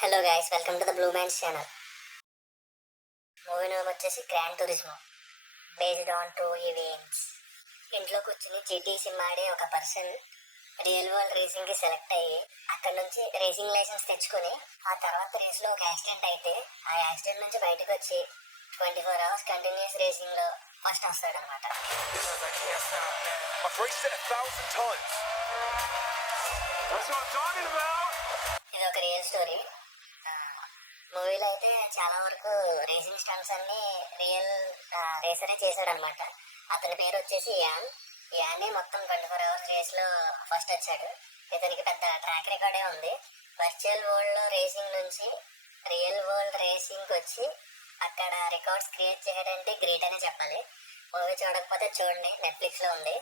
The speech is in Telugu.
Hello guys, welcome to the blue man's channel. Movie name వచ్చేసి Grand Turismo, based on true events. ఇంట్లో కూర్చుని జీటీ సిమ్ ఆడే ఒక పర్సన్ రియల్ వరల్డ్ రేసింగ్ కి సెలెక్ట్ అయ్యి అక్కడ నుంచి రేసింగ్ లైసెన్స్ తెచ్చుకొని ఆ తర్వాత రేస్ లో ఒక యాక్సిడెంట్ అయితే ఆ యాక్సిడెంట్ నుంచి బయటకు వచ్చి 24 hours కంటిన్యూస్ రేసింగ్ లో ఫస్ట్ వస్తాడనమాట. ఇది ఒక రియల్ స్టోరీ. మూవీలో అయితే చాలా వరకు రేసింగ్ స్టంట్స్ అన్ని రియల్ రేసరే చేశాడు అనమాట. అతని పేరు వచ్చేసి యాన్ మొత్తం 24 hours రేస్ లో ఫస్ట్ వచ్చాడు. ఇతనికి పెద్ద ట్రాక్ రికార్డే ఉంది. వర్చువల్ వరల్డ్ లో రేసింగ్ నుంచి రియల్ వరల్డ్ రేసింగ్ వచ్చి అక్కడ రికార్డ్స్ క్రియేట్ చేయడంటే గ్రేట్ అనే చెప్పాలి. మూవీ చూడకపోతే చూడండి, నెట్ఫ్లిక్స్ లో ఉంది.